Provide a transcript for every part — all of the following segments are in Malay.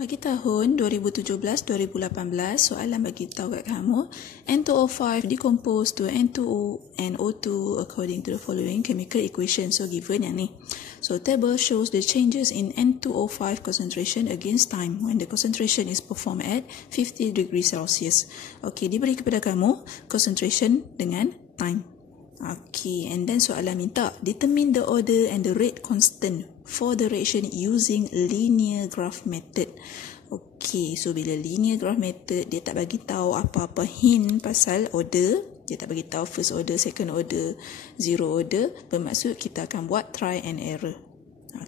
Bagi tahun 2017-2018, soalan bagi tahu kat kamu, N2O5 decompose to N2O and O2 according to the following chemical equation. So, given yang ni. So, table shows the changes in N2O5 concentration against time when the concentration is performed at 50 degrees Celsius. Okey, diberi kepada kamu concentration dengan time. Okay, and then soalan minta determine the order and the rate constant for the reaction using linear graph method. Okay, so bila linear graph method dia tak bagi tahu apa-apa hint pasal order, dia tak bagi tahu first order, second order, zero order, bermaksud kita akan buat try and error.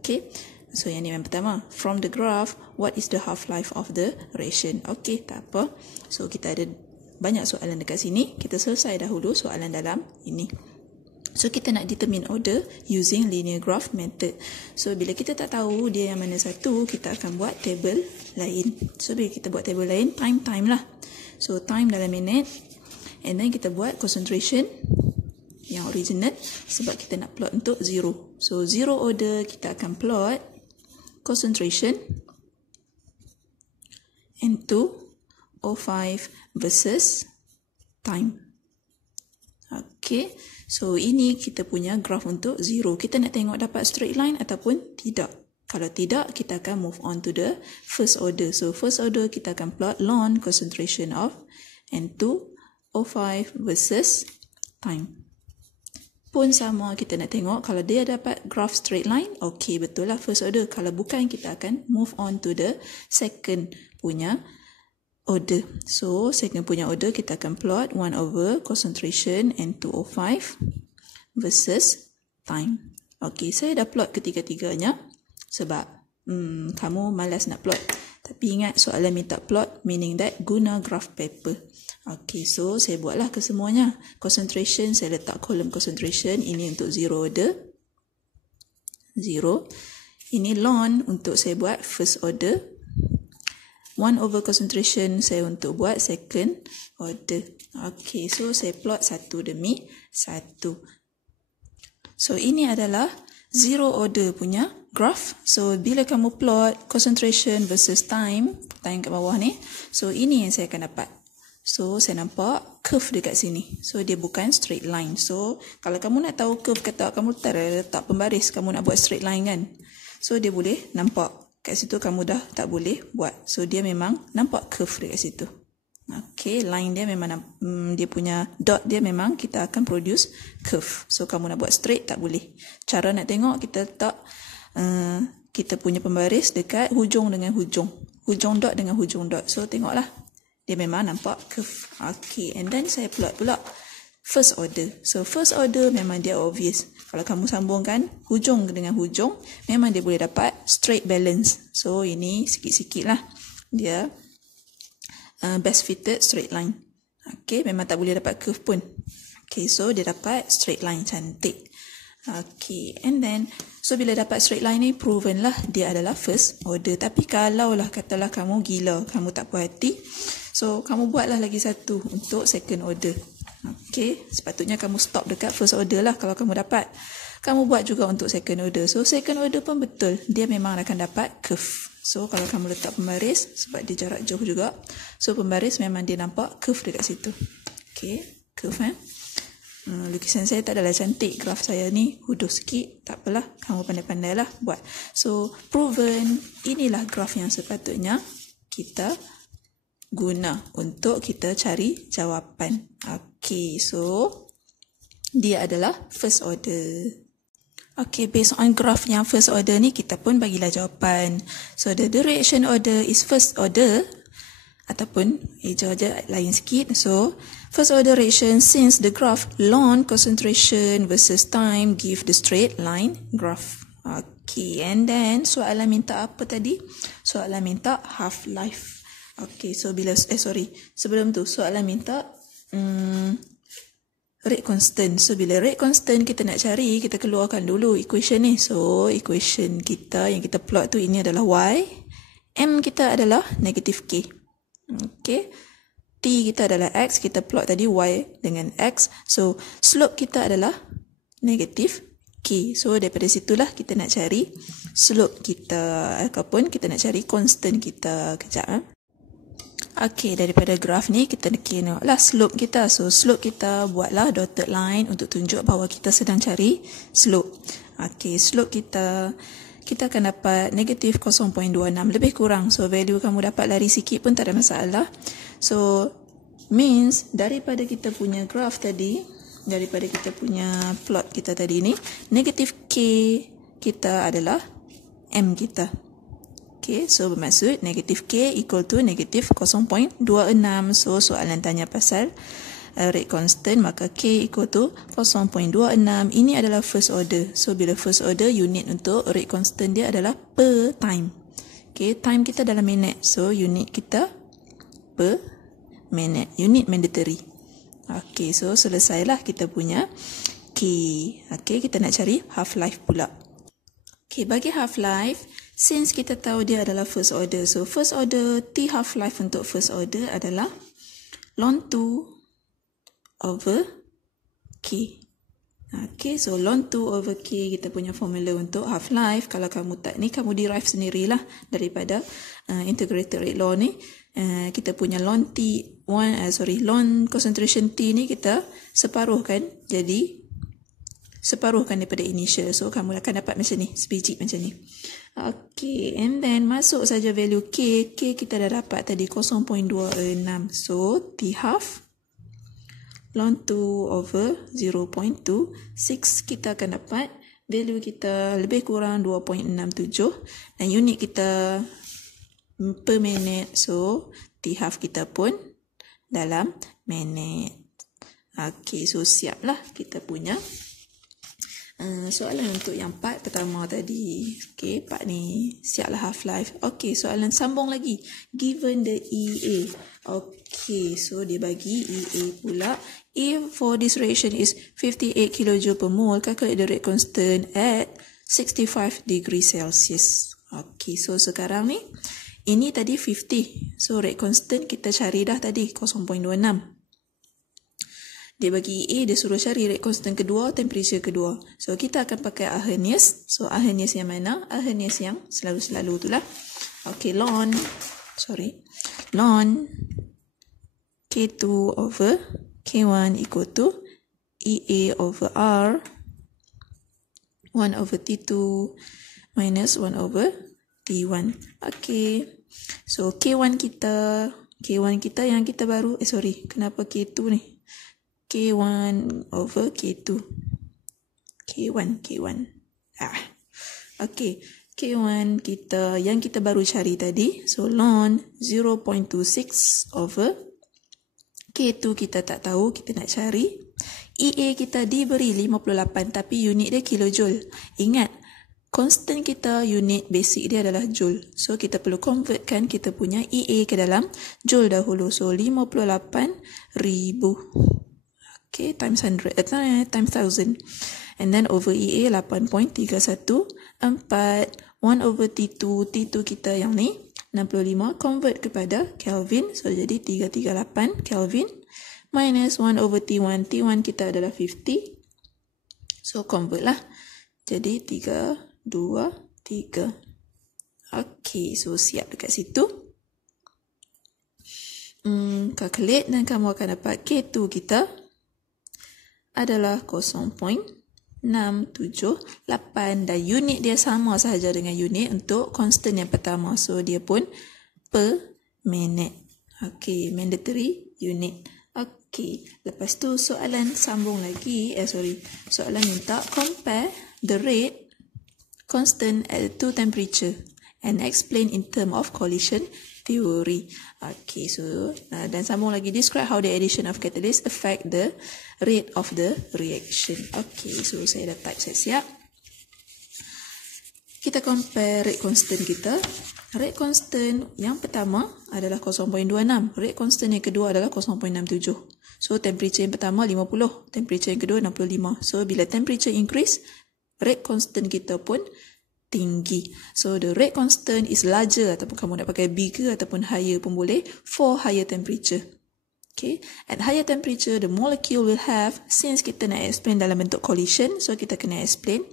Okay, so yang ni yang pertama, from the graph what is the half life of the reaction. Okay, tak apa, so kita ada banyak soalan dekat sini, kita selesai dahulu soalan dalam ini. So, kita nak determine order using linear graph method. So, bila kita tak tahu dia yang mana satu, kita akan buat table lain. So, bila kita buat table lain, time lah. So, time dalam minit. And then kita buat concentration yang originate sebab kita nak plot untuk zero. So, zero order kita akan plot concentration N2O5 versus time. Okay, so ini kita punya graph untuk zero. Kita nak tengok dapat straight line ataupun tidak. Kalau tidak, kita akan move on to the first order. So, first order kita akan plot ln concentration of N2O5 versus time. Pun sama, kita nak tengok kalau dia dapat graph straight line, okay, betul lah first order. Kalau bukan, kita akan move on to the second punya order. So, second punya order kita akan plot 1 over concentration N2O5 versus time. Okay, saya dah plot ketiga-tiganya sebab kamu malas nak plot. Tapi ingat soalan minta plot, meaning that guna graph paper. Okay, so saya buatlah kesemuanya. Concentration, saya letak kolom concentration. Ini untuk zero order. Zero. Ini ln untuk saya buat first order. 1 over concentration saya untuk buat second order. Okay, so saya plot satu demi satu. So, ini adalah zero order punya graph. So, bila kamu plot concentration versus time kat bawah ni, so ini yang saya akan dapat. So, saya nampak curve dekat sini. So, dia bukan straight line. So, kalau kamu nak tahu curve kata kamu letak pembaris, kamu nak buat straight line kan. So, dia boleh nampak. Kat situ kamu dah tak boleh buat. So, dia memang nampak curve dekat situ. Okay, line dia memang, dia punya dot dia memang kita akan produce curve. So, kamu nak buat straight tak boleh. Cara nak tengok, kita letak kita punya pembaris dekat hujung dengan hujung. Hujung dot dengan hujung dot. So, tengoklah. Dia memang nampak curve. Okay, and then saya plot pula first order. So, first order memang dia obvious. Kalau kamu sambungkan hujung dengan hujung, memang dia boleh dapat straight balance. So, ini sikit-sikit lah. Dia best fitted straight line. Okay, memang tak boleh dapat curve pun. Okay, so dia dapat straight line cantik. Okay, and then, so bila dapat straight line ni, proven lah dia adalah first order. Tapi kalau lah katalah kamu gila, kamu tak puas hati, so kamu buatlah lagi satu untuk second order. Okay, sepatutnya kamu stop dekat first order lah kalau kamu dapat. Kamu buat juga untuk second order. So, second order pun betul. Dia memang akan dapat curve. So, kalau kamu letak pembaris, sebab dia jarak jauh juga. So, pembaris memang dia nampak curve dekat situ. Okay, curve lukisan saya tak adalah cantik. Graf saya ni huduh sikit. Tak apalah, kamu pandai-pandai lah buat. So, proven. Inilah graf yang sepatutnya kita guna untuk kita cari jawapan. Okay, so dia adalah first order. Okay, based on graph yang first order ni, kita pun bagilah jawapan. So, the reaction order is first order. Ataupun, hijau aja lain sikit. So, first order reaction since the graph ln concentration versus time give the straight line graph. Okay, and then soalan minta apa tadi? Soalan minta half life. Okay, so sebelum tu soalan minta rate constant. So, bila rate constant kita nak cari, kita keluarkan dulu equation ni. So, equation kita yang kita plot tu, ini adalah Y. M kita adalah negative K. Okay. T kita adalah X. Kita plot tadi Y dengan X. So, slope kita adalah negative K. So daripada situlah kita nak cari slope kita ataupun kita nak cari constant kita. Kejap. Okey, daripada graf ni kita tengoklah slope kita. So slope kita buatlah dotted line untuk tunjuk bahawa kita sedang cari slope. Okey, slope kita akan dapat negatif 0.26 lebih kurang. So value kamu dapat lari sikit pun tak ada masalah. So means daripada kita punya graf tadi, daripada kita punya plot kita tadi ni, negatif K kita adalah M kita. Okay, so bermaksud negatif K equal to negatif 0.26. So soalan tanya pasal rate constant, maka K equal to 0.26. Ini adalah first order. So bila first order, unit untuk rate constant dia adalah per time. Okay, time kita dalam minit. So unit kita per minute. Unit mandatory. Okay, so selesailah kita punya K. Okay, kita nak cari half-life pula. Okay, bagi half-life, since kita tahu dia adalah first order, so first order T half-life untuk first order adalah ln 2 over K. Okay, so ln 2 over K kita punya formula untuk half-life. Kalau kamu tak ni, kamu derive sendirilah daripada integrated rate law ni. Kita punya ln concentration T ni kita separuhkan, jadi separuhkan daripada initial. So kamu akan dapat macam ni, sebiji macam ni. Okay, and then masuk saja value K. K kita dah dapat tadi 0.26. So T half ln 2 over 0.26, kita akan dapat value kita lebih kurang 2.67 dan unit kita per minute. So T half kita pun dalam minit. Okay, so siaplah kita punya soalan untuk yang part pertama tadi. Okay, part ni siaplah half-life. Okay, soalan sambung lagi. Given the EA. Okay, so dia bagi EA pula. If for this reaction is 58 kJ per mole, calculate the rate constant at 65 degrees Celsius. Okay, so sekarang ni, ini tadi 50. So rate constant kita cari dah tadi 0.26. Dia bagi A, dia suruh cari rate constant kedua, temperature kedua. So kita akan pakai Arrhenius. So Arrhenius yang mana? Arrhenius yang selalu-selalu tu lah. Okay, ln K2 over K1 equal to EA over R 1 over T2 minus 1 over T1. Okay, so K1 kita yang kita baru, kenapa K2 ni? K1 over K2. K1. Okay, K1 kita yang kita baru cari tadi. So ln 0.26 over K2 kita tak tahu, kita nak cari. EA kita diberi 58 tapi unit dia kilojoule. Ingat, constant kita unit basic dia adalah joule. So kita perlu convertkan kita punya EA ke dalam joule dahulu. So 58,000. Okay, times 100, times 1000. And then over EA 8.314. 1 over T2. T2 kita yang ni 65. Convert kepada Kelvin. So jadi 338 Kelvin. Minus 1 over T1. T1 kita adalah 50. So convert lah. Jadi 3, 2, 3. Okay, so siap dekat situ. Calculate dan kamu akan dapat K2 kita adalah 0.678 dan unit dia sama sahaja dengan unit untuk constant yang pertama. So dia pun per minute. Okay, mandatory unit. Okay, lepas tu soalan sambung lagi. Soalan minta compare the rate constant at two temperature and explain in term of collision theory. Okay, so dan sambung lagi, describe how the addition of catalyst affect the rate of the reaction. Okay, so saya dah type, saya siap. Kita compare rate constant kita. Rate constant yang pertama adalah 0.26. Rate constant yang kedua adalah 0.67. So temperature yang pertama 50, temperature yang kedua 65. So bila temperature increase, rate constant kita pun tinggi. So the rate constant is larger, ataupun kamu nak pakai bigger ataupun higher pun boleh, for higher temperature. Okay, at higher temperature, the molecule will have, since kita nak explain dalam bentuk collision, so kita kena explain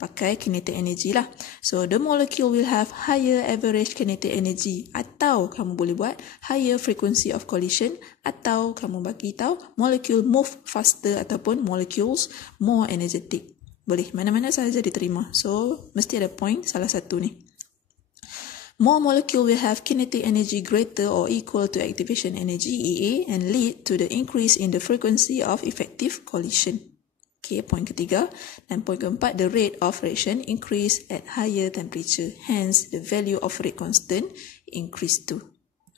pakai kinetic energy lah. So, the molecule will have higher average kinetic energy, atau kamu boleh buat higher frequency of collision, atau kamu bagi tahu molecule move faster ataupun molecules more energetic. Boleh, mana-mana sahaja diterima. So, mesti ada point salah satu ni. More molecule will have kinetic energy greater or equal to activation energy EA and lead to the increase in the frequency of effective collision. Okay, point ketiga. Dan point keempat, the rate of reaction increase at higher temperature. Hence, the value of rate constant increase too.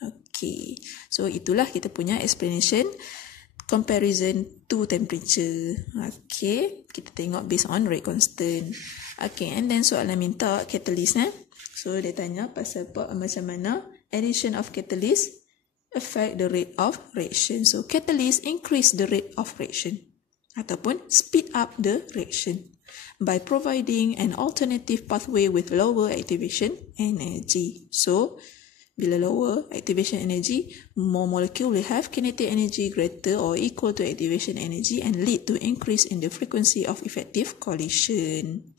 Okay, so itulah kita punya explanation comparison to temperature. Okay, kita tengok based on rate constant. Okay, and then soalan minta catalyst So, dia tanya pasal macam mana addition of catalyst affect the rate of reaction. So, catalyst increase the rate of reaction ataupun speed up the reaction by providing an alternative pathway with lower activation energy. So, bila lower activation energy, more molecule will have kinetic energy greater or equal to activation energy and lead to increase in the frequency of effective collision.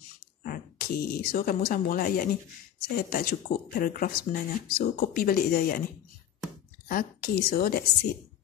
Okay, so kamu sambunglah ayat ni. Saya tak cukup paragraf sebenarnya. So, copy balik je ayat ni. Okay, so that's it.